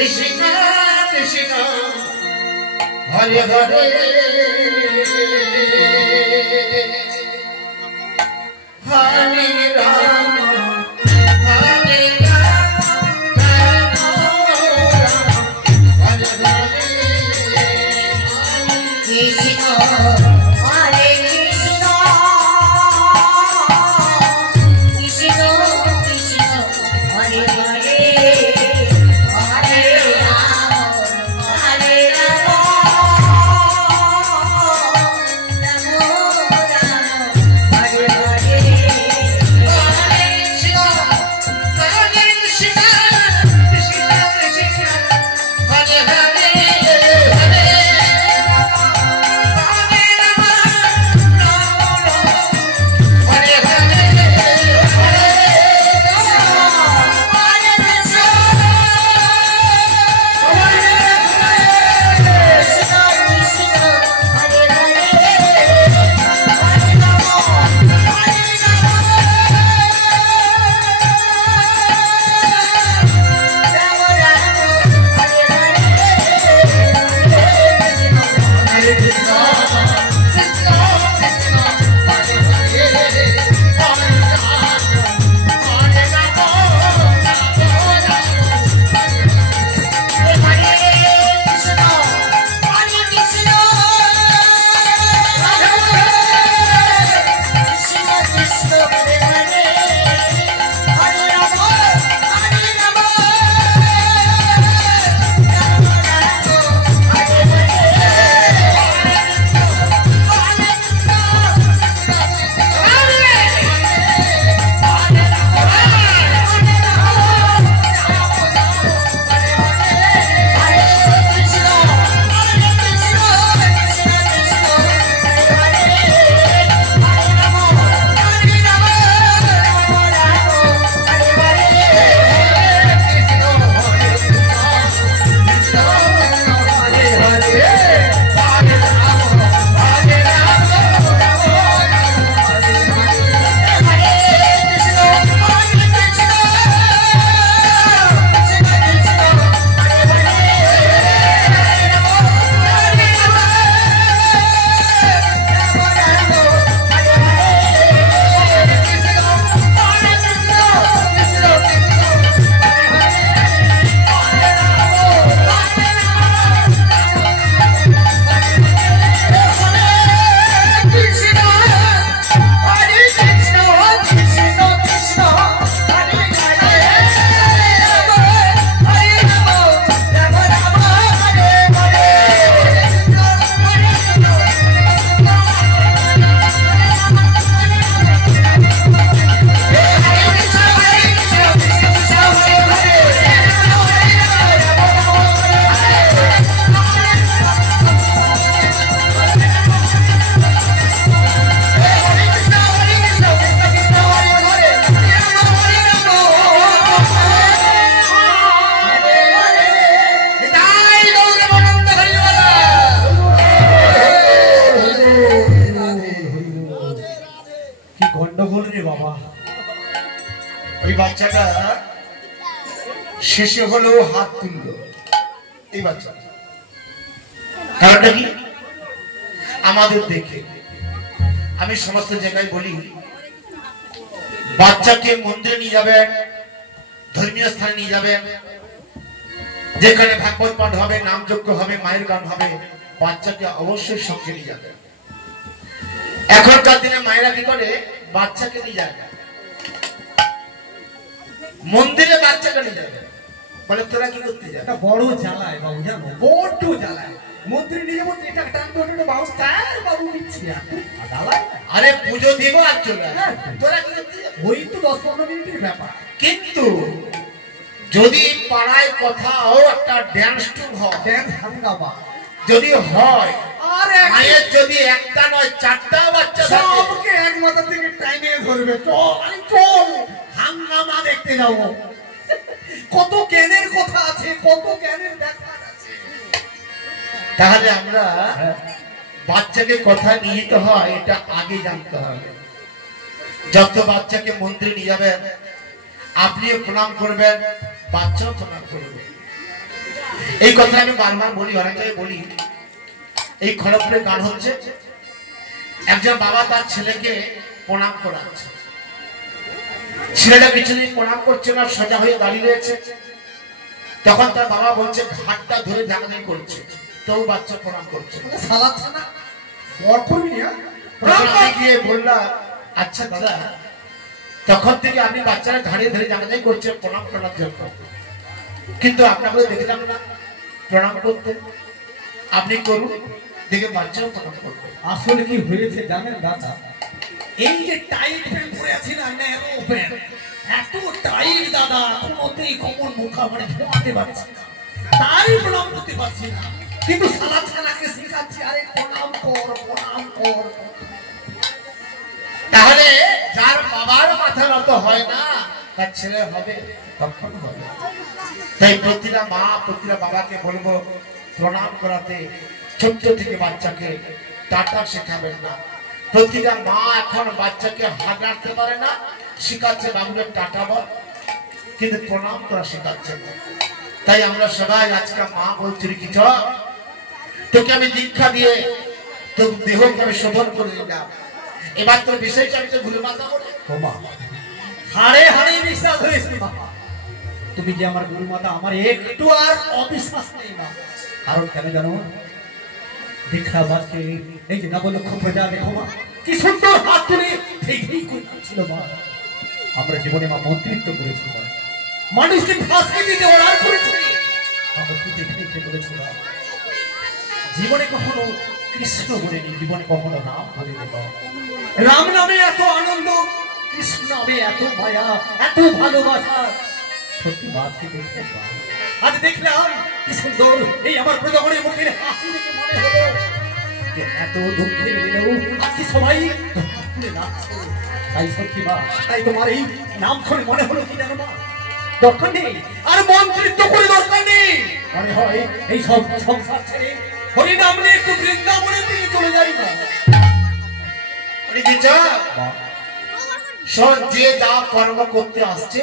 কৃষ্ণ কৃষ্ণ হরে হরে হরে রাম হরে রাম হরে হরে কৃষ্ণ হরে কৃষ্ণ কৃষ্ণ কৃষ্ণ হরে হরে হরে রাম হরে রাম রাম রাম হরে হরে হরে কৃষ্ণ হরে কৃষ্ণ কৃষ্ণ কৃষ্ণ হরে হরে বাচ্চাটা শেষে হলেও হাত তুললো এই বাচ্চা কারণটা কি আমাদের দেখে আমি সমস্ত জায়গায় বলি বাচ্চাকে মন্দিরে নিয়ে যাবেন ধর্মীয় স্থানে নিয়ে যাবেন যেখানে ভাগবত পাঠ হবে নাম যজ্ঞ হবে মায়ের গান হবে বাচ্চাকে অবশ্যই সঙ্গে নিয়ে যাবেন এখনকার দিনে মায়েরা কি করে বাচ্চাকে নিয়ে যায় মন্দিরে বাচ্চাটা নিয়ে যাবে বলে তোরা কি করতে যাবে একটা বড় জ্বালায় বাবু জানো বড় জ্বালায় মন্দিরে নিয়ে যাবো এটা টানতে ওটা বাবু তার বাবু নিচ্ছে জ্বালায় আরে পুজো দিব আর চলে তোরা কি করতে যাবে ওই তো 10-15 মিনিটের ব্যাপার কিন্তু যদি পাড়ায় কোথাও একটা ড্যান্স টুর হয় ড্যান্স হাঙ্গামা যদি হয় আর মায়ের যদি একটা নয় চারটা বাচ্চা সবকে এক মাথা থেকে টাইমে ধরবে চল চল হাঙ্গামা দেখতে যাবো কত জ্ঞানের কথা আছে কত জ্ঞানের ব্যাপার আছে তাহলে আমরা বাচ্চাকে কথা নিয়ে যেতে হয় এটা আগে জানতে হবে যত বাচ্চাকে মন্দিরে নিয়ে যাবেন আপনিও প্রণাম করবেন বাচ্চাও প্রণাম করবে এই কথা আমি বারবার বলি, অনেক জায়গায় বলি। এই খড়গপুরের গান হচ্ছে, একজন বাবা তার ছেলেকে প্রণাম করাচ্ছে। ছেলেটা পিছনে প্রণাম করছে না, সোজা হয়ে দাঁড়িয়ে রয়েছে। তখন তার বাবা বলছে ঘাটটা ধরে জানাজানি করছে, তো বাচ্চা প্রণাম করছে। সালাচ্ছে না, বর করবি না। আমি গিয়ে বললাম, আচ্ছা দাদা, তখন থেকে আপনি বাচ্চারা ঘাড়ে ধরে জানাজানি করছেন প্রণাম করার জন্য, কিন্তু আপনাকে দেখলাম না প্রণাম করতে। আপনি করুন, দেখে বাচ্চাও প্রণাম করবে। আসলে কি হয়েছে জানেন দাদা, এই যে টাইট প্যান্ট পরে আছি না, ন্যারো প্যান্ট, এত টাইট দাদা, কোনোতেই কোমর মুখ আমার ধোয়াতে পারছি না, তাই প্রণাম করতে পারছি না। কিন্তু সালা ছানাকে শেখাচ্ছি, আরে প্রণাম কর, প্রণাম কর। তাহলে যার বাবার মাথা নত হয় না, তার ছেলে হবে, কখন হবে? তাই প্রতিটা মা প্রতিটা বাবাকে বলবো প্রণাম করাতে, ছোট্ট থেকে বাচ্চাকে টাটা শেখাবেন না। প্রতিটা মা এখন বাচ্চাকে হাত রাখতে পারে না, শিখাচ্ছে বাবুকে টাটা বল, কিন্তু প্রণাম করা শেখাচ্ছে না। তাই আমরা সবাই আজকে মা বলছি কি তোকে আমি দীক্ষা দিয়ে তোর দেহকে আমি শোধন করে দিলাম, এবার তোর বিষয়টা আমি তো ভুলে মাথা বলে হাড়ে হাড়ে বিশ্বাস হয়েছে বাবা, তুমি যে আমার গুরু মাতা, আমার একটু আর অবিশ্বাস নেই মা। কারণ কেন জানো, দীক্ষা বাদকে এই যে নবলক্ষ প্রজা দেখো মা, কি সুন্দর হাত তুলে ঠিক করছিল মা। আমরা জীবনে মা মন্ত্রিত্ব করেছি, মানুষকে ফাঁসিয়ে দিতে অর্ডার করেছি, আমার তুই দেখতে বলেছিল। জীবনে কখনো কৃষ্ণ বলিনি, জীবনে কখনো নাম বলিনি। রাম নামে এত আনন্দ, কৃষ্ণ নামে এত মায়া, এত ভালোবাসা, সত্যি মাকে দেখতে পাই। আজ দেখলাম কি সুন্দর এই আমার প্রজাগণের মুখের হাসি দেখে মনে হলো যে এত দুঃখের দিলেও আজকে সবাই খুলে নাচছে। তাই সত্যি মা, তাই তোমার এই নাম শুনে মনে হলো কি জানো মা, দরকার নেই আর মন্ত্রিত্ব করে, দরকার নেই। মনে হয় এই সব সংসার ছেড়ে হরি নাম নিয়ে একটু বৃন্দাবনের দিকে চলে যাই না। শোন, যে যা কর্ম করতে আসছে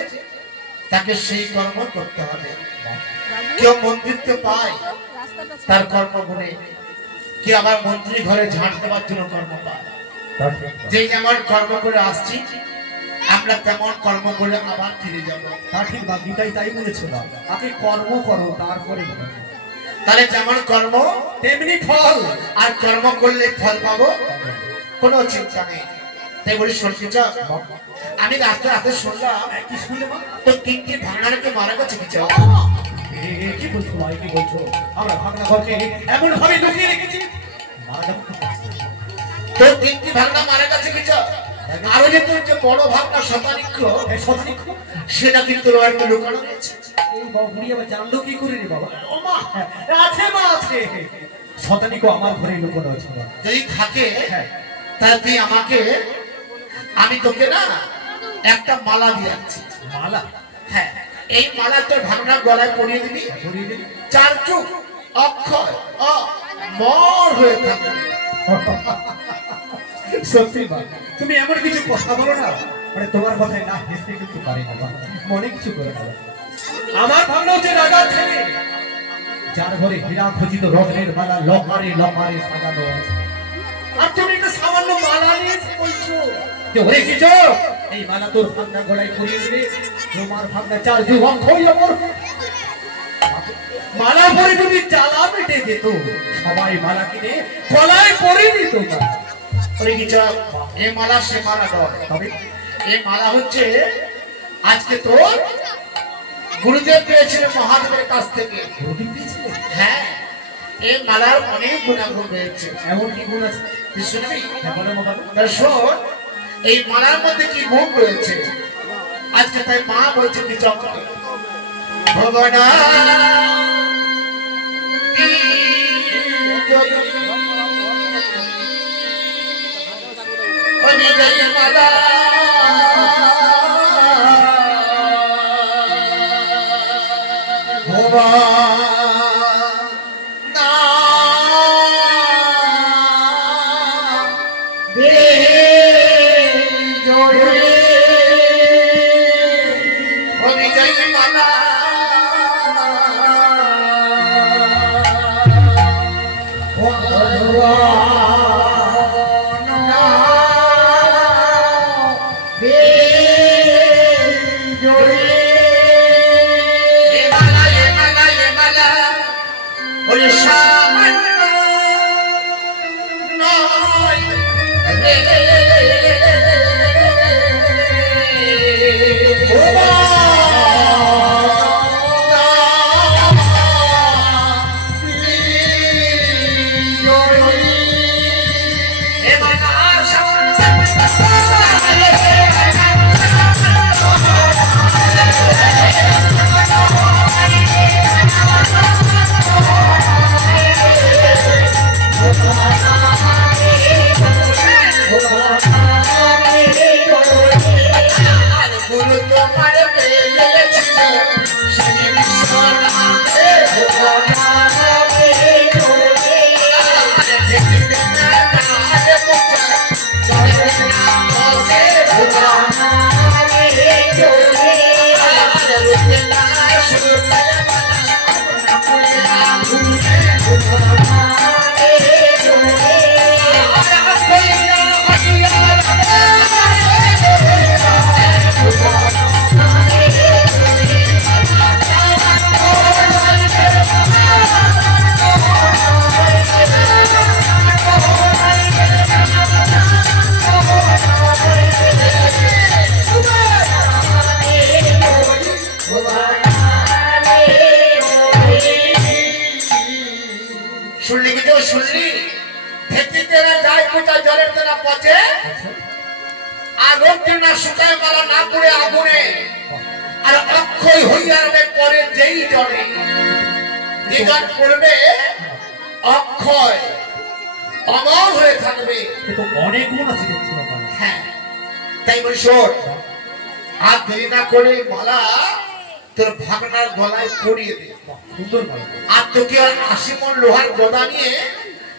তাকে সেই কর্ম করতে হবে। কেউ মন্ত্রিত্ব পায় তার কর্ম গুণে, কি আবার মন্ত্রী ঘরে ঝাঁট দেওয়ার জন্য কর্ম পায়। যে যেমন কর্ম করে আসছি, আমরা তেমন কর্ম করে আবার ফিরে যাব। তা ঠিক বা গীতাই তাই বলেছে না, আগে কর্ম করো তারপরে। তাহলে যেমন কর্ম তেমনি ফল, আর কর্ম করলে ফল পাবো, কোনো চিন্তা নেই। তাই বলি সরষে চা, আমি রাস্তায় রাতে শুনলাম, কি শুনলে মা? তো তিনটি ভাঙনাকে মারা গেছে কি চাও? কি বলছো ভাই, কি বলছো? আমরা ভাগনা ঘরকে এমন ভাবে লুকিয়ে রেখেছি, মারা যাবো। তো তিনটি ভাগনা মারা গেছে কি চাও? আরো যে তোর যে বড় ভাগনা শতানিক্ষ, সেটা কিন্তু রয়েছে লুকানো রয়েছে। এই বাবা বুড়ি আবার জানলো কি করে রে বাবা? ও মা, আছে মা, আছে। শতানিক্ষ আমার ঘরে লুকানো আছে। যদি থাকে তাহলে তুই আমাকে, আমি তোকে না একটা মালা দিয়ে যাচ্ছি। মালা? হ্যাঁ, এই মালা তোর ভাগনা গলায় পরিয়ে দিবি, চার চুক অক্ষর অমর হয়ে থাকবে। সত্যি মা, তুমি এমন কিছু কথা বলো না, মানে তোমার কথায় না হেসে কিছু পারি না, মনে কিছু করে না। আমার ভাবনা হচ্ছে রাজা ছেলে, যার ঘরে হীরা খচিত রত্নের মালা লকারে লকারে সাজানো আছে, আর তুমি একটা সামান্য মালা নিয়ে বলছো যে ওরে কিছু, এই মালা তোর ভাগনা গলায় পরিয়ে দিলে তোমার ভাগনা চার যুগ অঙ্ক হয়ে যাবো। মালা পরে যদি জ্বালা মেটে যেত, সবাই মালা কিনে গলায় পরে দিত না। এ মালা সে মালা নয়, তবে এ মালা হচ্ছে আজকে তোর গুরুদেব পেয়েছিলেন মহাদেবের কাছ থেকে। হ্যাঁ, এই মালার অনেক গুণাগুণ রয়েছে। এমন কি গুণ আছে? শোন, এই মালার মধ্যে কি গুণ রয়েছে আজকে, তাই মা বলছে কি চক্র ভগবান মালা গুরু তোমার পেয়েছিল সেই বিশ্বনাথে ভুবনারে জোরে দেখিতে না তার মুখ জলে না বসে ভুবনারে জোরে রূপে না সুরপায় মানা পুরা ঘুরে ভুবনারে জোরে শুনলি কি তো শুনলি ধেকিতে না যায় কোটা জলের তেনা পচে আর রোগটি না শুকায় মালা না পড়ে আগুনে আর অক্ষয় হইয়া যাবে পরে যেই জলে দিগান পড়বে অক্ষয় অমর হয়ে থাকবে কিন্তু অনেক গুণ আছে দেখছি বাবা। হ্যাঁ তাই বলি শোন আর দেরি না করে মালা তোর ভাগনার গলায় পরিয়ে দে সুন্দর ভালো আর তোকে আর 80 মণ লোহার গদা নিয়ে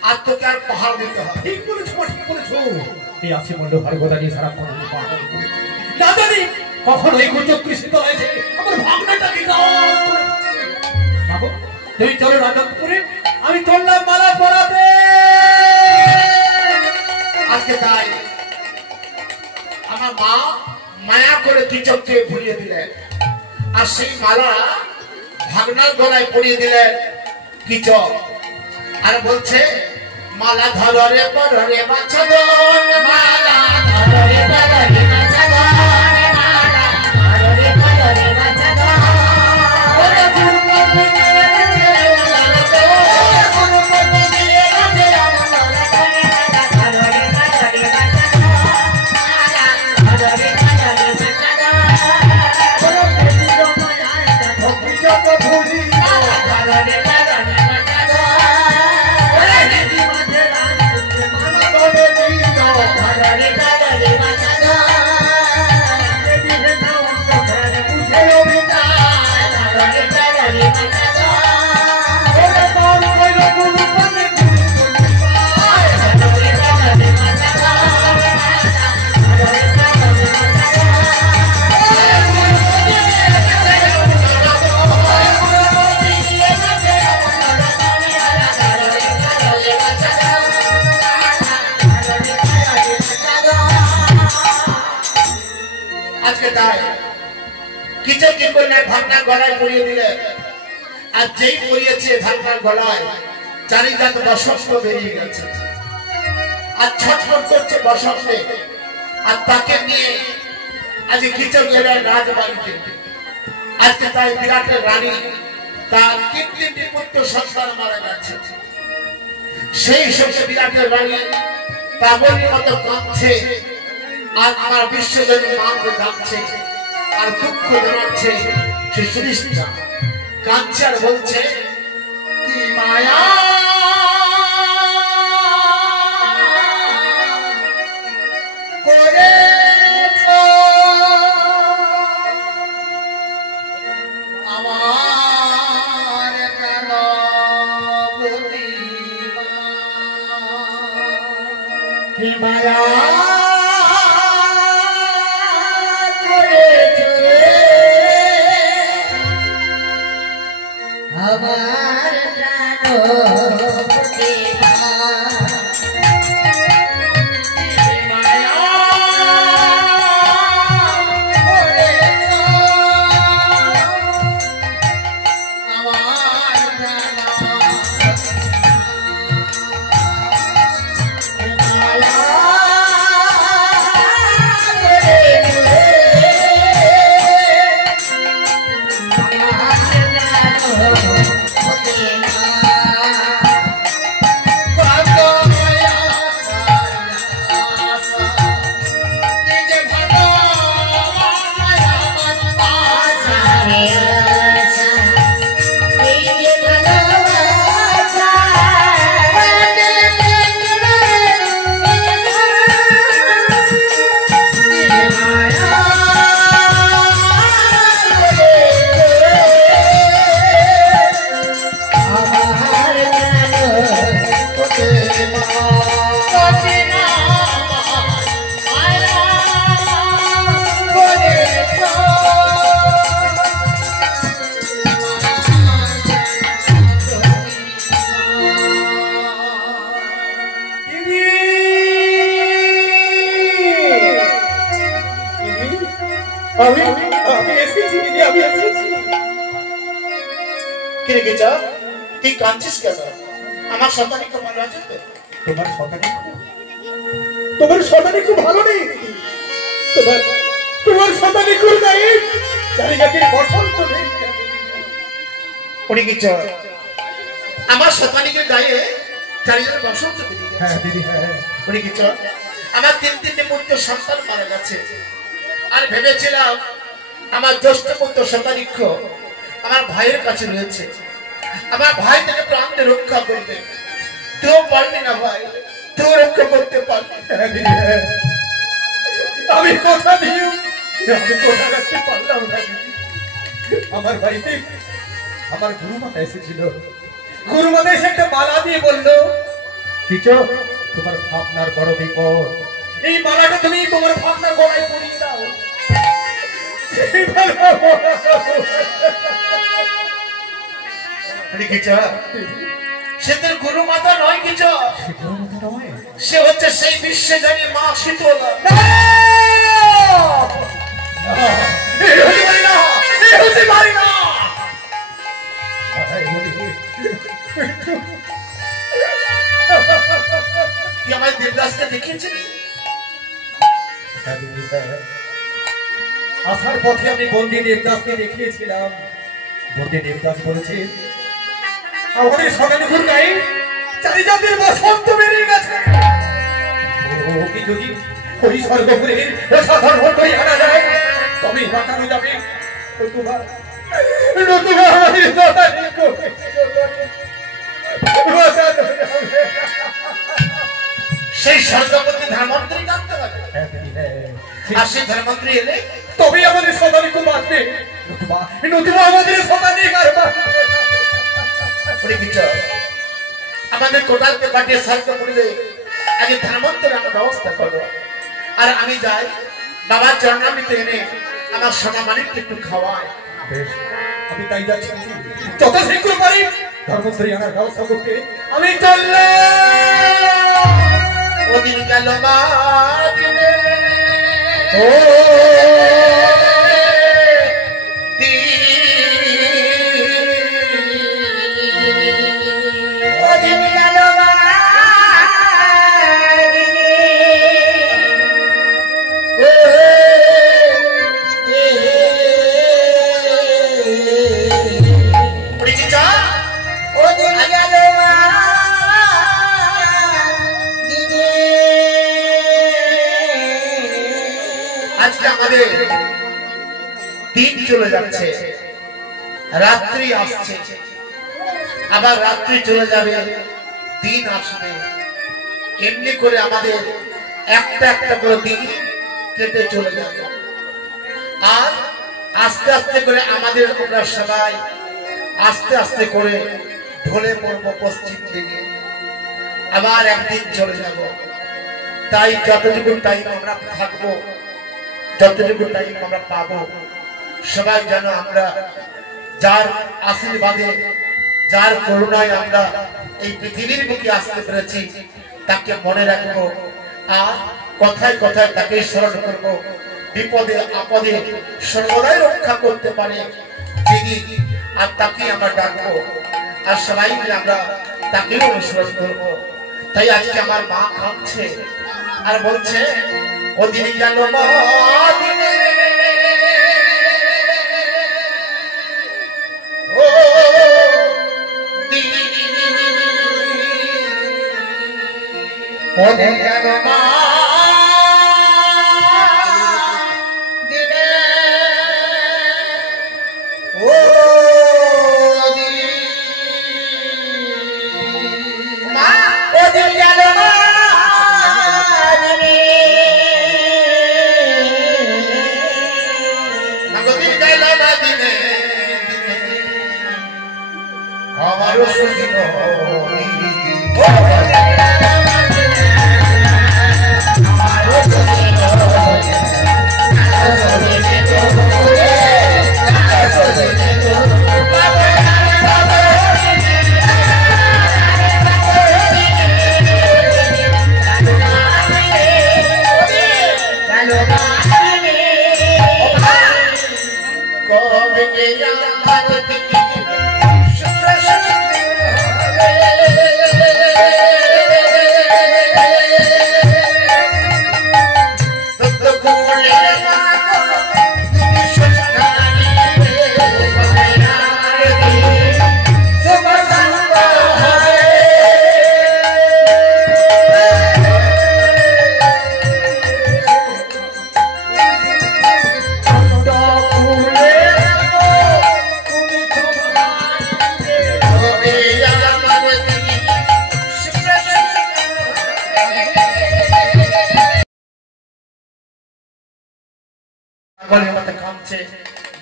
আর তোকে আর পাহাড় দিতে হবে ঠিক বলেছো ঠিক বলেছো এই আছে মন্ড ভার গোদা নিয়ে সারা কোন পাগল না জানি কখন এই গুজব কৃষিত হয়েছে আমার ভাগনাটাকে গাওয়াজ করে বাবু তুই চলো রাজপুরে আমি চললাম মালা পরাতে আজকে তাই আমার মা মায়া করে কিচককে ভুলিয়ে দিলেন আর সেই মালা ভাগনার গলায় পরিয়ে দিলেন কিচক আর বলছে মালা ধরে পরে বাছা গো মালা ধরে পরে বাছা গো মালা ধরে পরে বাছা গো ওরে গুরুপতি দিয়ে গেছে গুরুপতি দিয়ে গেছে মালা ধরে পরে বাছা গো মালা ধরে পরে বাছা গো ওরে পেটি জমায় ধকি জপ ভুলি মালা ধরে পরে বাছা গো ওরে নেদি মাঝে রাত মালা ধরে দিও ধরে পরে বাছা গো নেদি হে নাম ধরে বুঝে বিনা ধরে পরে বাছা গো ওরে পাল কইলো গুরুপতি ধরে পরে বাছা গো ধরে পরে বাছা গো আজকে তাই কিছু কি করলে ভাগনা গলায় পরিয়ে দিলে আর যেই পরিয়েছে ভাগনার গলায় চারিদাত বসন্ত বেরিয়ে গেছে আর ছটফট করছে বসন্তে আর তাকে নিয়ে আজ কিছু গেলে রাজবাড়িতে আজকে তাই বিরাটের রানী তার তিনটি পুত্র সন্তান মারা যাচ্ছে সেই সঙ্গে বিরাটের রানী পাগলের মতো কাঁদছে আর আমার বিশ্বজনী মাকে ডাকছে আর দুঃখ জানাচ্ছে সে সুনিষ্ঠা কাঁদছে আর বলছে কি মায়া করেছ আমার প্রাণ প্রতিমা কি মায়া আমার প্রাণ আমি আমি এসেছি দিদি, আমি এসেছি। কে রেখেছা? তুই কাঁদছিস কেন? আমার সন্তান খুব ভালো আছে তো? তোমার সন্তান, তোমার সন্তান খুব ভালো নেই দিদি। তোমার তোমার সন্তান খুব নাই, চারিদিকে বসন্ত নেই। উনি কি চায়? আমার সন্তানকে গায়ে চারিদিকে বসন্ত দিদি। হ্যাঁ দিদি, হ্যাঁ। উনি কি চায়? আমার তিনটে পুত্র সন্তান মারা গেছে, আর ভেবেছিলাম আমার জ্যেষ্ঠ পুত্র শতানিক্ষ আমার ভাইয়ের কাছে রয়েছে, আমার ভাই থেকে প্রাণ দিয়ে রক্ষা করবে। তুইও পারবি না ভাই, তুই রক্ষা করতে পারবি না। আমি কথা দিই, আমি কথা রাখতে পারলাম না দিদি। আমার বাড়িতে আমার গুরুমাতা এসেছিল, গুরুমাতা এসে একটা মালা দিয়ে বললো, কিচো তোমার ভাবনার বড় বিপদ, এই মালাটা তুমি তোমার ভাবনার গলায় পরিয়ে দাও। সে তোর গুরু মাতা নয় কিছু, সে হচ্ছে সেই বিশ্বজনী মা শীতলা। তুই আমার দেবদাসকে দেখিয়েছিলি? আসার পথে আমি বন্দী দেবদাসকে দেখিয়েছিলাম। বন্দী দেবদাস বলেছে আমাদের সদানুকুর গায়ে চারি জাতির বসন্ত বেরিয়ে গেছে। ও কি যদি ওই স্বর্গপুরীর সাধারণ হয়ে আনা যায়, তবে বাঁচানো যাবে। নতুবা আমাদের সদানুকু বাঁচানো যাবে। সেই স্বর্গপতি ধর্মন্ত্রী জানতে হবে, আর সেই ধর্মন্ত্রী এলে তবেই আমাদের সদানুকু বাঁচবে, নতুবা আমাদের সদানিক আর বাঁচবে। আমাদের কোটালকে পাঠিয়ে স্বর্গপুরীতে আগে ধর্মন্ত্রের আমার ব্যবস্থা করো, আর আমি যাই বাবার চরণামৃত এনে আমার সোনা মানিককে একটু খাওয়ায়। বেশ, আমি তাই যাচ্ছি, যত শীঘ্র পারি ধর্মন্ত্রী আনার ব্যবস্থা করতে আমি চললাম। ওদিন গেল বাদিনে, ও আজকে আমাদের দিন চলে যাচ্ছে, রাত্রি আসছে, আবার রাত্রি চলে যাবে, দিন আসবে। এমনি করে আমাদের একটা একটা করে দিন কেটে চলে যাবে, আর আস্তে আস্তে করে আমাদের আমরা সবাই আস্তে আস্তে করে ঢলে পড়বো পশ্চিম দিকে, আবার একদিন চলে যাব। তাই যতটুকু টাইম আমরা থাকবো, যতটুকু টাইম আমরা পাবো, সবাই যেন আমরা যার আশীর্বাদে, যার করুণায় আমরা এই পৃথিবীর বুকে আসতে পেরেছি, তাকে মনে রাখবো, আর কথায় কথায় তাকে স্মরণ করবো। বিপদে আপদে সর্বদাই রক্ষা করতে পারে যিনি, আর তাকে আমরা ডাকবো, আর সবাই মিলে আমরা তাকেও অনুসরণ করবো। তাই আজকে আমার মা কাঁদছে আর বলছে, ওদিন গেল বাদিনে, ও দিন, ওদিন গেল বাদিনে, ও দিন, মা ওদিন গেল আমারও সুদিন কবে আমার দিকে শুক্র শনি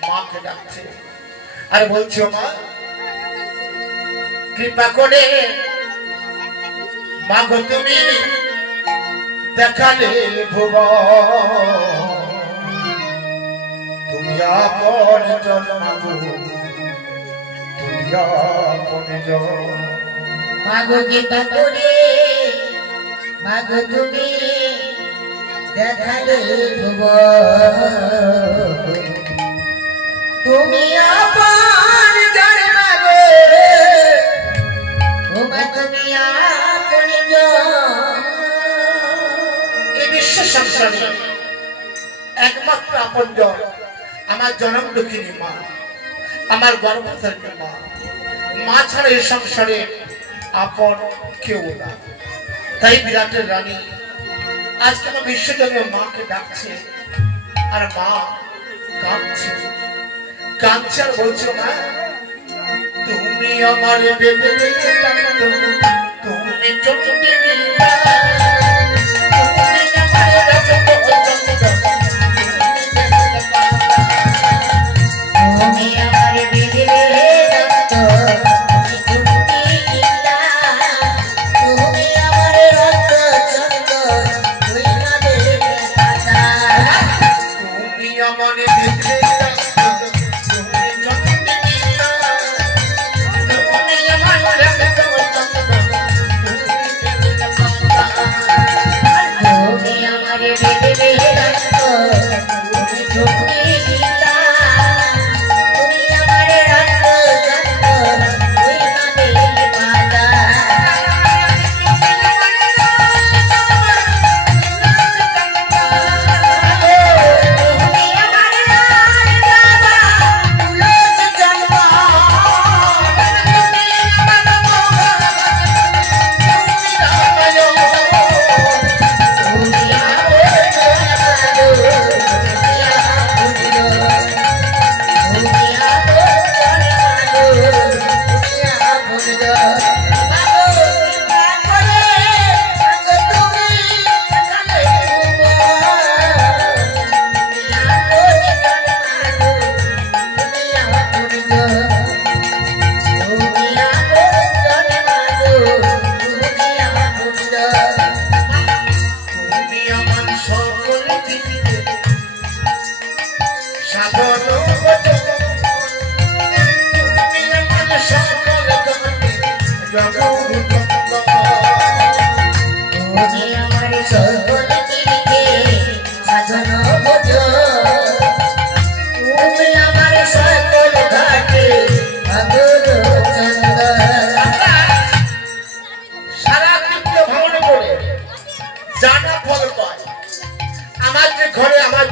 মাকে ডাকছে আর বলছো মা কৃপা করে মা গো তুমি দেখালে ভুবন তুমি আপন জন্ম তুমি আপন জন মা গো কৃপা করে মা গো তুমি দেখালে ভুবন তুমি আপন জন্ম গো ওমা তুমি আপন জন এই বিশ্ব সংসারে একমাত্র আপন জন আমার জনম দুঃখিনী মা আমার গর্ভধারিণী মা মা ছাড়া এই সংসারে আপন কেউ না তাই বিরাটের রানী আজকে আমার বিশ্বজনীয় মাকে ডাকছে আর মা কাঁদছে কাঁদছে আর বলছো মা তুমি আমার বেদে তুমি চটকে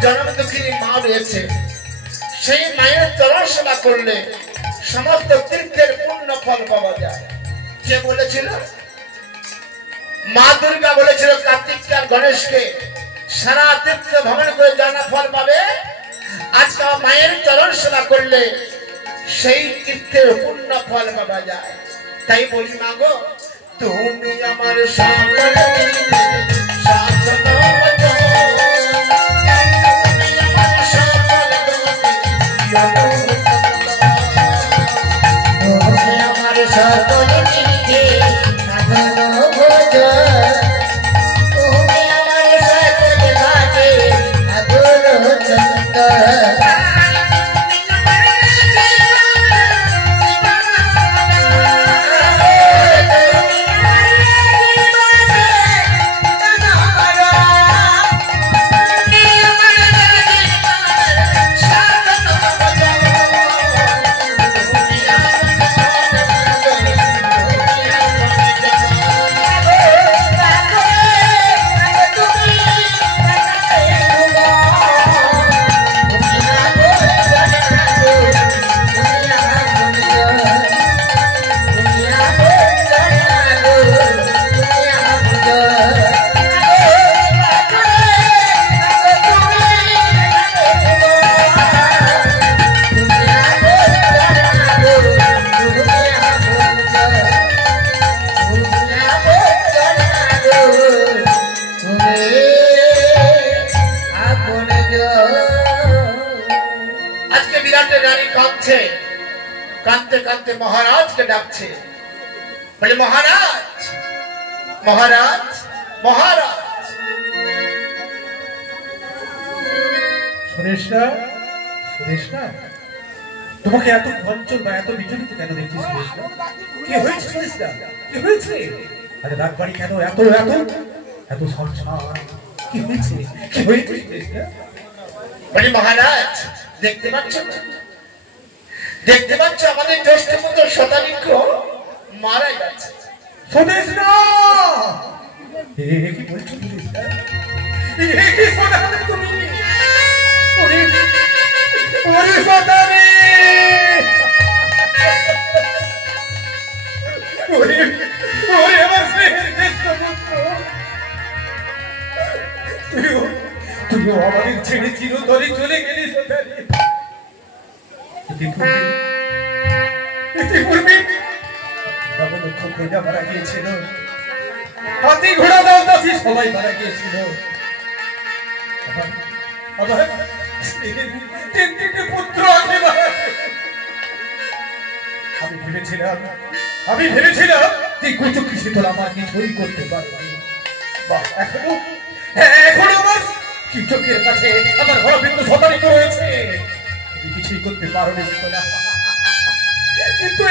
জনম দুঃখিনী মা রয়েছে সেই মায়ের চরণ সেবা করলে সমস্ত তীর্থের পূর্ণ ফল পাওয়া যায় কে বলেছিল মা দুর্গা বলেছিল কার্তিক আর গণেশকে সারা তীর্থ ভ্রমণ করে জানা ফল পাবে আজকে মায়ের চরণ সেবা করলে সেই তীর্থের পূর্ণ ফল পাওয়া যায় তাই বলি মা গো তুমি আমার সকল Bye. রাত্রে রানী কাঁদছে, কাঁদতে কাঁদতে মহারাজকে ডাকছে, বলে মহারাজ মহারাজ মহারাজ। সুরেশ না, সুরেশ না, তোমাকে এত চঞ্চল বা এত বিচলিত কেন দেখছি সুরেশ না? কি হয়েছে সুরেশ না? কি হয়েছে? আরে রাজবাড়ি কেন এত এত এত সরছাড়? কি হয়েছে? কি হয়েছে সুরেশ না? বলে মহারাজ দেখতে পাচ্ছ না? দেখতে পাচ্ছ আমাদের জ্যেষ্ঠ পুত্র শতাধিক মারা গেছে। সুরেশ না, কি বলছো সুরেশ না? কি শোনালে তুমি? ওরে ওরে শতানি, ওরে ওরে আমার স্নেহের জ্যেষ্ঠ পুত্র, তুমি আমাদের ছেড়ে চিরতরে চলে গেলি শতানি। ইতিপূর্বে লক্ষ প্রজা মারা গিয়েছিল, হাতি ঘোড়া দাও দাসী সবাই মারা গিয়েছিল। আবার তিনটি পুত্র আগে মারা গেছে। আমি ভেবেছিলাম যে কুচুকি শীতল আমার কিছুই করতে পারবে। এখনো এখনো আমার কৃষকের কাছে আমার ভরবিন্দু শতাধিক রয়েছে। তুমি কিছুই করতে পারো না শীতলা, কিন্তু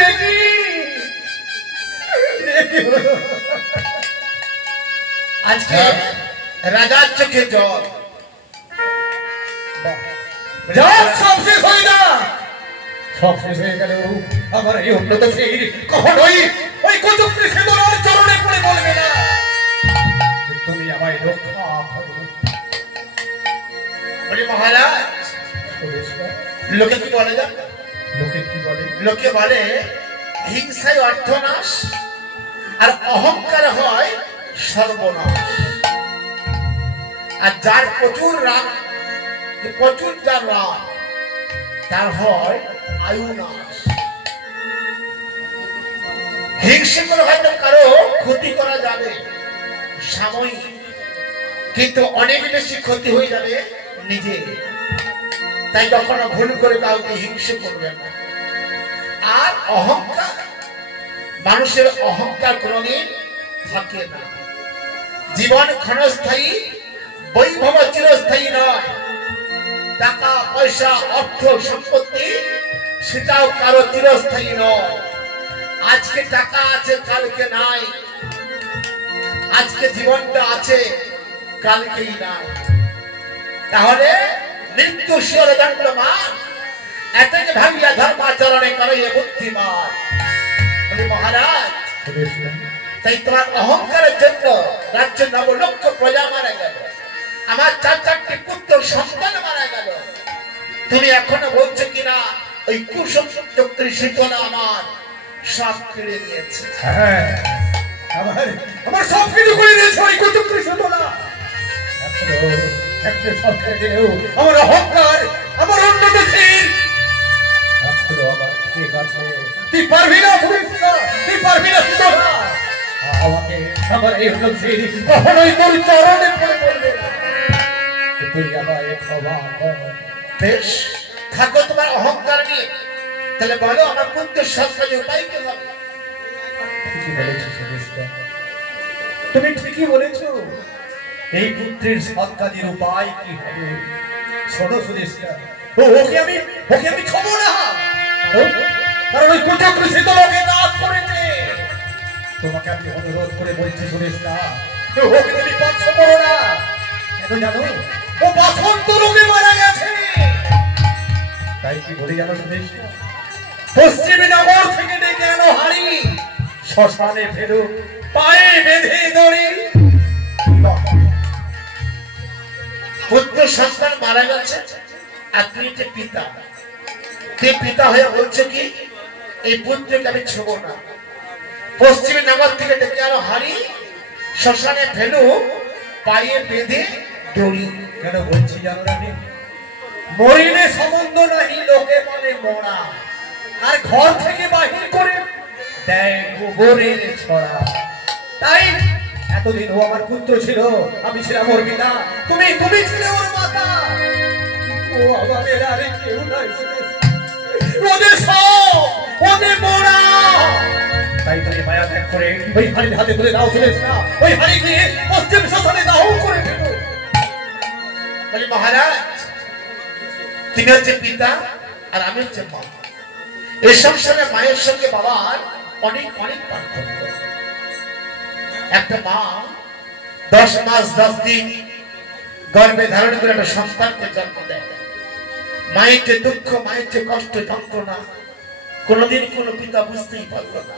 আজকে রাজার চোখে জল, সব শেষ হয়ে না, সব শেষ হয়ে গেল। আমার এই উন্নত শরীর কখনোই ওই কুচুক্তি শীতলার চরণে পড়ে বলবে না তুমি আমায় রক্ষা করো। বলি মহারাজ লোকে কি বলে জান? লোকে কি বলে? লোকে বলে হিংসায় অর্থনাশ আর অহংকার হয় সর্বনাশ। আর যার প্রচুর রাগ, প্রচুর যার রাগ, তার হয় আয়ু নাশ। হিংসে করে হয়তো কারো ক্ষতি করা যাবে সাময়িক, কিন্তু অনেক বেশি ক্ষতি হয়ে যাবে নিজে। তাই কখনো ভুল করে কাউকে হিংসে করবে না। আর অহংকার, মানুষের অহংকার কোনদিন থাকে না। জীবন ক্ষণস্থায়ী, বৈভব চিরস্থায়ী নয়। টাকা পয়সা অর্থ সম্পত্তি সেটাও কারো চিরস্থায়ী নয়। আজকে টাকা আছে কালকে নাই, আজকে জীবনটা আছে কালকেই নাই। তাহলে মৃত্যু শিওর দণ্ডমান, এটাকে ভাবিয়া ধর্মাচরণে করে বুদ্ধিমান। বলি মহারাজ তাই তোমার অহংকারের জন্য রাজ্য নব লক্ষ প্রজা মারা গেল, আমার 4-4টি পুত্র সন্তান মারা গেল। তুমি এখনো বলছো কিনা ওই কুসংস্কার শীতলা আমার সব কেড়ে নিয়েছে? হ্যাঁ, আমার সব কিছু করে দিয়েছে ওই কুচুক্তি শীতলা। একটা সব কেড়ে দিলেও আমার অহংকার, আমার উন্নত শরীর এখনো আমার ঠিক আছে। তুই পারবি না, তুই পারবি না শীতলা। আমাকে আমার এই উন্নত শরীর কখনোই তোর চরণে পড়ে পড়বে না। তুই আমায় ক্ষমা কর। বেশ, থাকো তোমার অহংকার নিয়ে। তাহলে বলো আমার পুত্রের সন্তানের উপায় কি হবে? ঠিকই বলেছো সুরেশদা, তুমি ঠিকই বলেছো। এই পুত্রের সৎকাজের উপায় কি হবে? শোনো সুরেশদা, ওকে আমি ছোবো না, কারণ ওই কুচক্রী শীতলাকে কাজ করেছে। তোমাকে আমি অনুরোধ করে বলছি সুরেশদা, ওকে তুমি পথ করো না। কেন জানো? ও বসন্ত রোগে মারা গেছে। তাই কি বলে জানো সুরেশদা? পশ্চিমী নগর থেকে ডেকে আনো হাড়ি, শ্মশানে ফেরো পায়ে বেঁধে দড়ি। পুত্র সন্তান মারা গেছে আর তুই যে পিতা, তুই পিতা হয়ে বলছো কি এই পুত্রকে আমি ছোব না? পশ্চিমী নগর থেকে ডেকে আনো হাড়ি, শ্মশানে ফেলু পায়ে বেঁধে দড়ি। কেন বলছি জানো রানী? মরিলে সম্বন্ধ নাহি লোকে বলে মরা, আর ঘর থেকে বাহির করে দেয় গোবরের ছড়া। তাই এতদিন ও আমার পুত্র ছিল, আমি ছিলাম ওর পিতা, তুমি ছিলে ওর মাতা। ও আমাদের আর কেউ নাই। ওদের সব ওদের মোড়া। তাই তুমি মায়া ত্যাগ করে ওই হাড়ির হাতে তুলে দাও, চলে এসো। ওই হাড়ি নিয়ে পশ্চিম শ্মশানে দাহ করে দেবো। বলি মহারাজ, তিনি হচ্ছে পিতা আর আমি হচ্ছে মা। এই সংসারে মায়ের সঙ্গে বাবার অনেক অনেক পার্থক্য। একটা মা 10 মাস 10 দিন গর্ভে ধারণ করে একটা সন্তানকে জন্ম দেয়। মায়ের যে দুঃখ, মায়ের যে কষ্ট যন্ত্রণা কোনোদিন কোনো পিতা বুঝতেই পারলো না।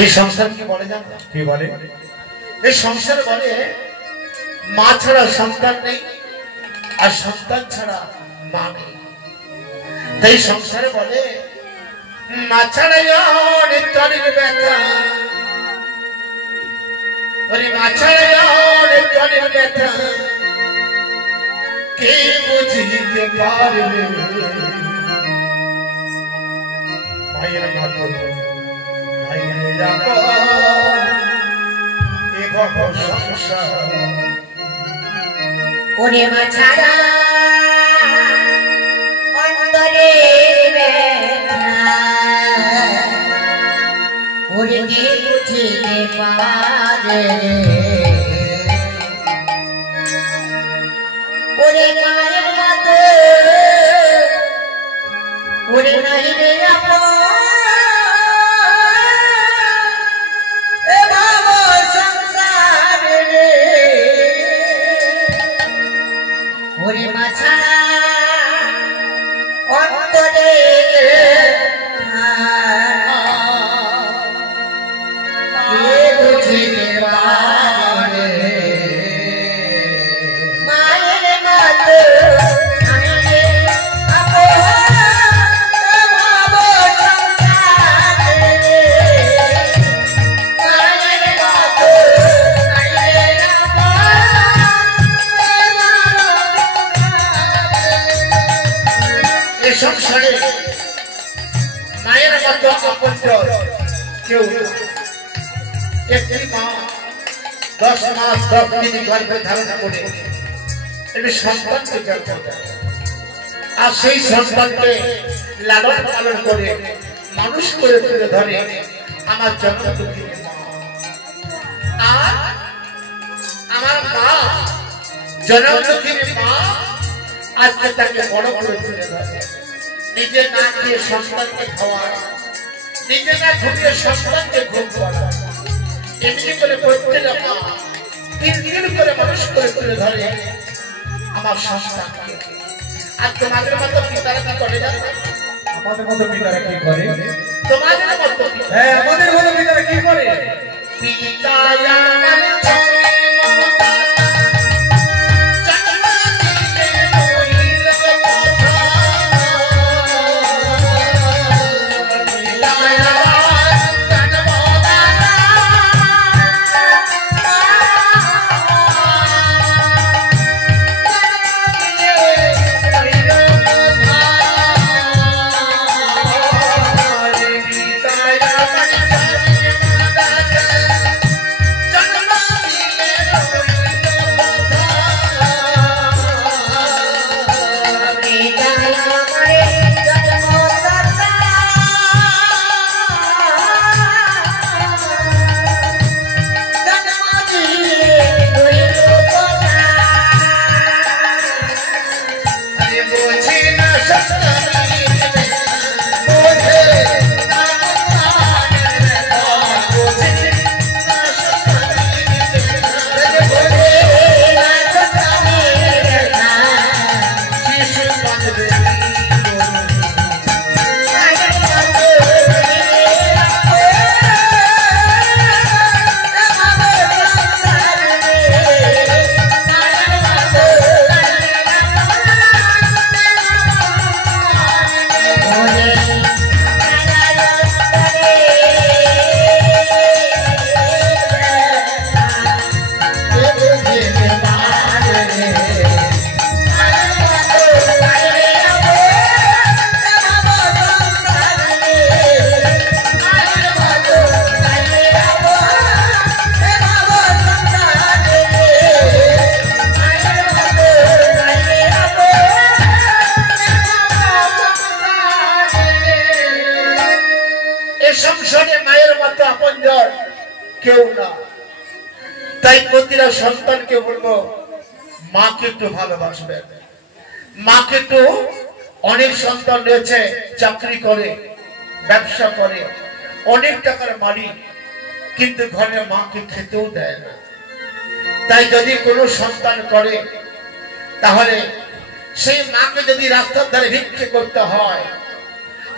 এই সংসার কি বলে জানো? কি বলে? এই সংসার বলে মা ছাড়া সন্তান নেই, আর সন্তান ছাড়া মা নেই। তাই সংসারে বলে মা ছাড়া অনেক তরির ব্যথা, ওরে মা ছাড়া অনেক তরির ব্যথা কে বুঝিতে পারবে। মায়ের মতো মায়ের আপন এ ভব সংসার। ওরে মা ছাড়া অন্তরে ব্যথা, ওরে কে বুঝিতে পারে। ওরে মায়ের মতো ওরে নাই রে আপন এ ভাব সংসার রে। ওরে মা ছাড়া অন্তরে কে বুঝিতে পারে। মায়ের মতো নাই রে আপন এ ভাব সংসার রে। মায়ের মতো নাই রে এই সংসারে মায়ের মতো আপনজন কেউ নেই। একটি মা 10 মাস 10 দিন গর্ভে ধারণ করে একটি সন্তানকে জন্ম দেয়, আর সেই সন্তানকে লালন পালন করে মানুষ করে তুলে ধরে আমার জন্মদুঃখী মা। আর আমার মা জন্মদুঃখী মা আজকে তাকে বড় করে তুলে ধরে, নিজে না খেয়ে সন্তানকে খাওয়ায়, নিজে না ঘুমিয়ে সন্তানকে ঘুম করায়। এমনি করে প্রত্যেকটা মা 3 দিন করে মানুষ করে তুলে ধরে আমার সন্তানকে। আর তোমাদের মতো পিতারা কি করে জানো? আমাদের মতো পিতারা কি করে? তোমাদের মতো পিতা, হ্যাঁ, আমাদের মতো পিতারা কি করে? পিতা আমার জন্মদাতা, জন্ম দিতে হইল কথা। পিতা আমার জন্মদাতা, জন্ম দিতে কেউ না। তাই প্রতিটা সন্তানকে বলবো মাকে একটু ভালোবাসবেন। মাকে একটু, অনেক সন্তান রয়েছে চাকরি করে, ব্যবসা করে, অনেক টাকার মালিক, কিন্তু ঘরে মাকে খেতেও দেয় না। তাই যদি কোনো সন্তান করে, তাহলে সেই মাকে যদি রাস্তার ধারে ভিক্ষে করতে হয়,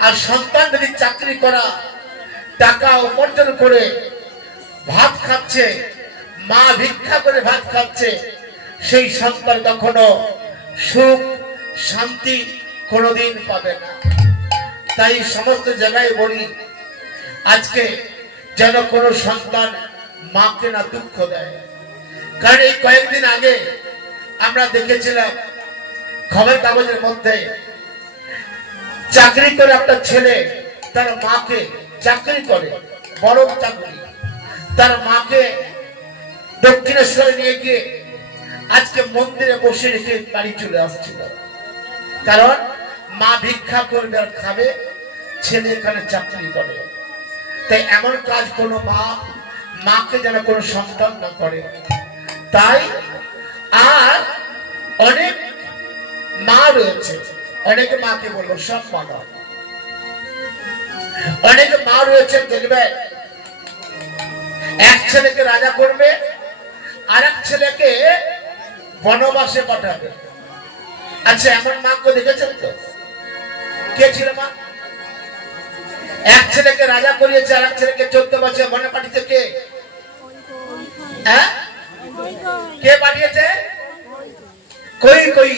আর সন্তান যদি চাকরি করা টাকা উপার্জন করে ভাত খাচ্ছে, মা ভিক্ষা করে ভাত খাচ্ছে, সেই সন্তান কখনো সুখ শান্তি কোনোদিন পাবে না। তাই সমস্ত জায়গায় বলি, আজকে যেন কোনো সন্তান মাকে না দুঃখ দেয়। কারণ এই কয়েকদিন আগে আমরা দেখেছিলাম খবর কাগজের মধ্যে, চাকরি করে একটা ছেলে তার মাকে, চাকরি করে বড় চাকরি, তার মাকে দক্ষিণেশ্বরে নিয়ে গিয়ে আজকে মন্দিরে বসে রেখে বাড়ি চলে আসছিল। কারণ মা ভিক্ষা করবে আর খাবে, ছেলে এখানে চাকরি করে। তাই এমন কাজ কোনো মাকে যেন কোনো সন্তান না করে। তাই আর অনেক মা রয়েছে, অনেক মাকে বলবো সব মা নয়, অনেক মা রয়েছে দেখবে এক ছেলেকে রাজা করবে, আর এক ছেলেকে বনবাসে পাঠাবে। আচ্ছা, এমন মাকে দেখেছেন তো? কে ছিল মা? এক ছেলেকে রাজা করিয়েছে, আর এক ছেলেকে 14 বছর বনে পাঠিয়েছে। কে? হ্যাঁ, কে পাঠিয়েছে? কই কই,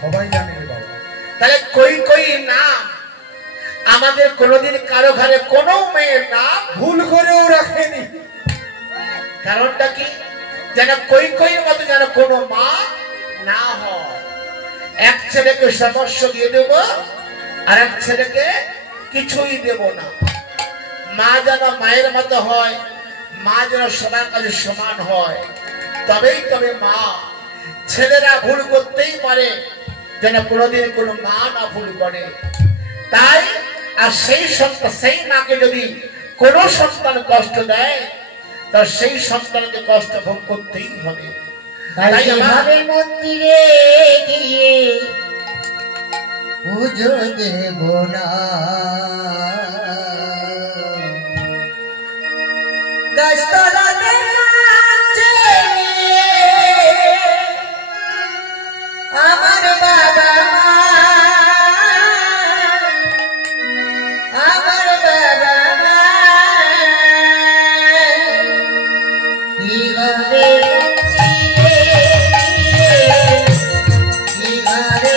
সবাই জানে বাবা। তাহলে কই কই নাম আমাদের কোনোদিন কারো ঘরে কোনো মেয়ের নাম ভুল করেও রাখেনি। কারণটা কি? যেন কই কইয়ের মতো যেন কোনো মা না হয়। এক ছেলেকে সর্বস্ব দিয়ে দেব, আর এক ছেলেকে কিছুই দেব না। মা যেন মায়ের মতো হয়, মা যেন সবার কাছে সমান হয়, তবেই তবে মা। ছেলেরা ভুল করতেই পারে, যেন কোনোদিন কোনো মা না ভুল করে। তাই আর সেই সন্তান, সেই মাকে যদি কোনো সন্তান কষ্ট দেয়, তার সেই সন্তানকে কষ্ট ভোগ করতেই হবে। তাই আমাদের মন্দিরে গিয়ে পুজো দেব না, গাছতলাতে নাচে আমার বাবা মা, আমার বাবা মা, কিভাবে কিভাবে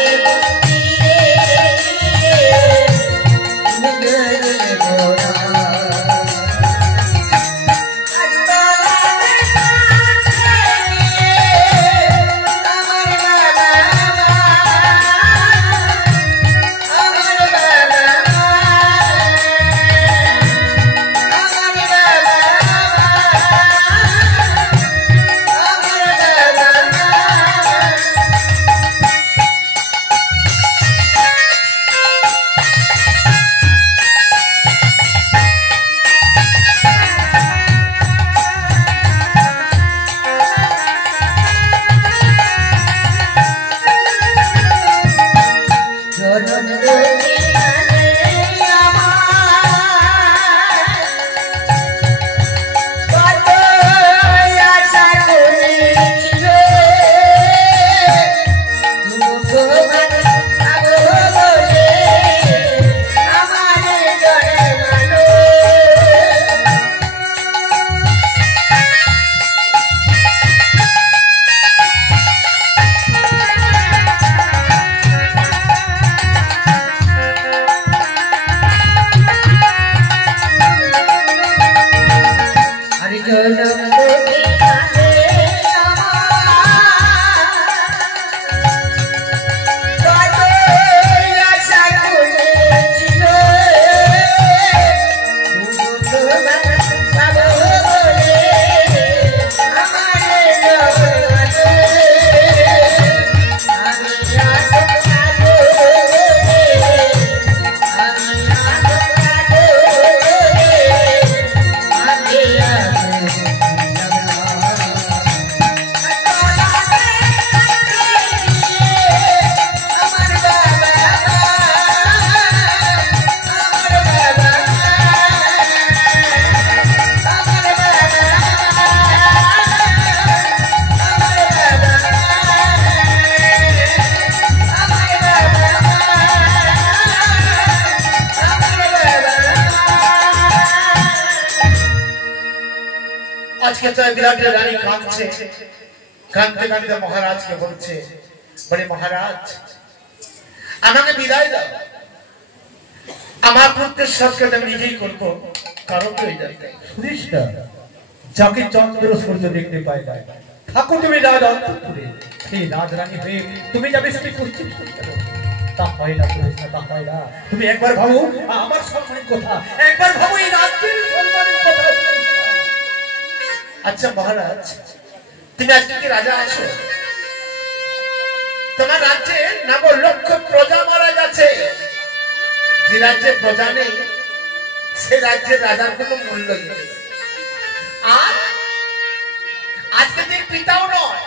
তার বিলাটের রানী কাঁদছে, কাঁদতে কাঁদতে মহারাজকে বলছে, বলে মহারাজ আমাকে বিদায় দাও, আমার পুত্রের সৎকার আমি নিজেই করবো, কারণ তো এটা সুদেষ্টা, যাকে চন্দ্র সূর্য দেখতে পায় না, থাকো তুমি রাজ অন্তঃপুরে, সেই রাজরানী হয়ে তুমি যাবে সেই পশ্চিম সূর্য, তা হয় না সুদেষ্টা, তা হয় না। তুমি একবার ভাবো আমার সম্মানের কথা, একবার ভাবো এই রাজ্যের সম্মানের কথা। আচ্ছা মহারাজ, তুমি আজকে কি রাজা আছো? তোমার রাজ্যে নব লক্ষ প্রজা মারা গেছে, যে রাজ্যে প্রজা নেই সে রাজ্যের রাজার কোনো মূল্য নেই। আর আজকে তুমি পিতাও নয়,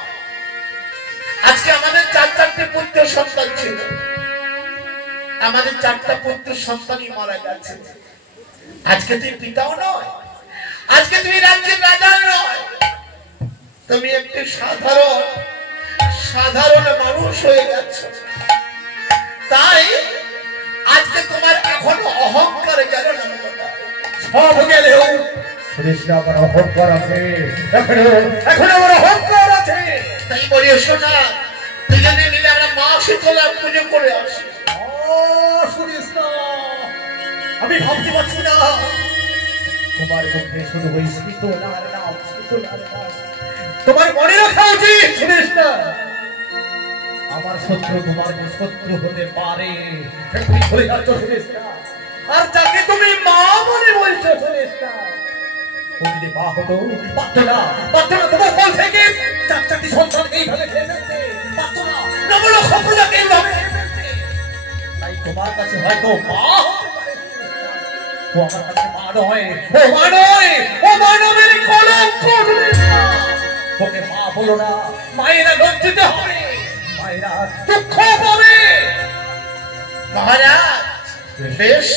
আজকে আমাদের চারটে পুত্র সন্তান ছিল, আমাদের 4টা পুত্র সন্তানই মারা গেছে। আজকে তুমি পিতাও নয়, আজকে তুমি রাজ্যের রাজা নয়, তুমি একটি সাধারণ মানুষ হয়ে গেছো। তাই আজকে তোমার এখনো অহংকার গেল না, সব গেলেও সুদেষ্টা আমার অহংকার আছে, এখনো আমার অহংকার আছে। তাই বলি শোনা, দুজনে মিলে আমরা মা শীতলা পুজো করে আসি। সুদেষ্টা, আমি ভাবতে পারছি না তোমার মুখে শুধু ওই শীতলার নাম, শীতলার নাম। তোমার মনে রাখা উচিত সুদেষ্টা, আমার শত্রু তোমার শত্রু হতে পারে, তুমি চলে যাচ্ছ সুদেষ্টা। আর যাকে তুমি মা মনে বলছো সুদেষ্টা, ও যদি মা হতো পারতো না তোমার বল থেকে 4টি সন্তানকে এইভাবে খেয়ে ফেলতে, পারতো না নবলক্ষ প্রজাকে এইভাবে খেয়ে ফেলতে। তাই তোমার কাছে হয়তো মা হতে পারে, ও আমার কাছে মা নয়, ও মা নয়, ও মানবের কলঙ্ক সুদেষ্টা। ওকে মা বলো না, মায়েরা লজ্জিত হবে, মায়েরা দুঃখ পাবে। মহারাজ বেশ,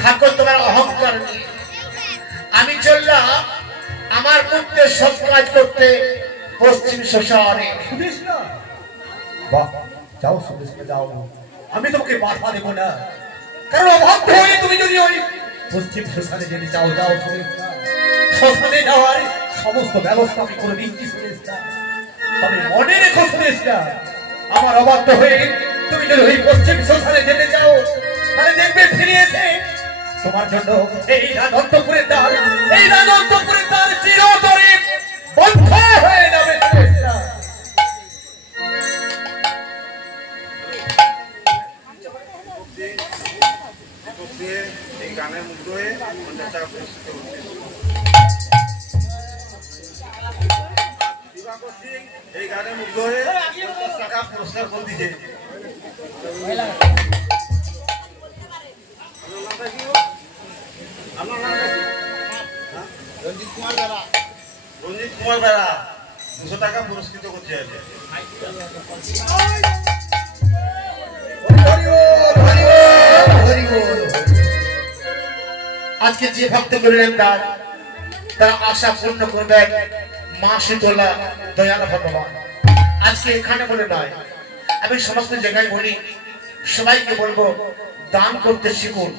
থাকো তোমার অহংকার নিয়ে। আমি চললাম আমার পুত্রের সব কাজ করতে পশ্চিম শ্মশানে। সুদেষ্টা, বাহ, যাও সুদেষ্টা যাও, আমি তোমাকে বাধা দেবো না, কারণ অবাধ্য হয়ে তুমি যদি ওই পশ্চিম শ্মশানে যেতে চাও, যাও সুদেষ্টা। শ্মশানে যাওয়ার সমস্ত ব্যবস্থা আমি করে দিচ্ছি সুদেষ্টা। তবে মনে রেখো সুদেষ্টা, আমার অবাধ্য হয়ে তুমি যদি ওই পশ্চিম শ্মশানে যেতে চাও, তাহলে দেখবে ফিরে এসে তোমার জন্য এই রাজন্তপুরের দ্বার, এই রাজন্তপুরের দ্বার চিরতরে বন্ধ হয়ে যাবে সুদেষ্টা। এই গানের মুগ্ধ হয়ে 50 টাকা পুরস্কৃত হচ্ছে। দিবাকর সিং এই গানে মুগ্ধ হয়ে 50 টাকা পুরস্কার করে দিয়েছে। আপনার নামটা কি? রঞ্জিত কুমার বেড়া। রঞ্জিত কুমার বেড়া 200 টাকা পুরস্কৃত করছে। আজকে যে ভক্ত করলেন তারা আশা পূর্ণ করবেন মা শীতলা দয়াল ভগবান। আজকে এখানে বলে নয়, আমি সমস্ত জায়গায় বলি, সবাইকে বলবো দান করতে শিখুন,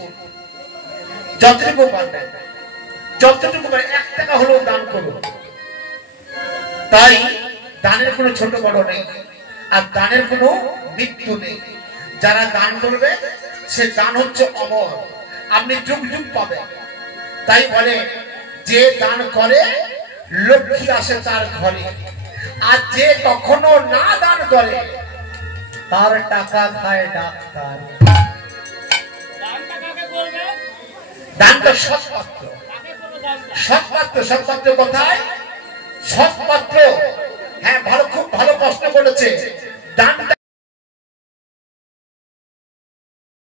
যতটুকু পারবেন, যতটুকু পারেন 1 টাকা হলেও দান করুন। তাই দানের কোনো ছোট বড় নেই, আর দানের কোনো মৃত্যু নেই। যারা দান করবে সে দান হচ্ছে অমর, আপনি যুগ যুগ পাবেন। তাই বলে যে দান করে লক্ষ্মী আসে তার ঘরে, আর যে কখনো না দান করে তার টাকা খায় ডাক্তার। দানটা সৎপাত্র, সৎপাত্র, সৎপাত্র কোথায়? সৎপাত্র, হ্যাঁ ভালো, খুব ভালো প্রশ্ন করেছে। দানটা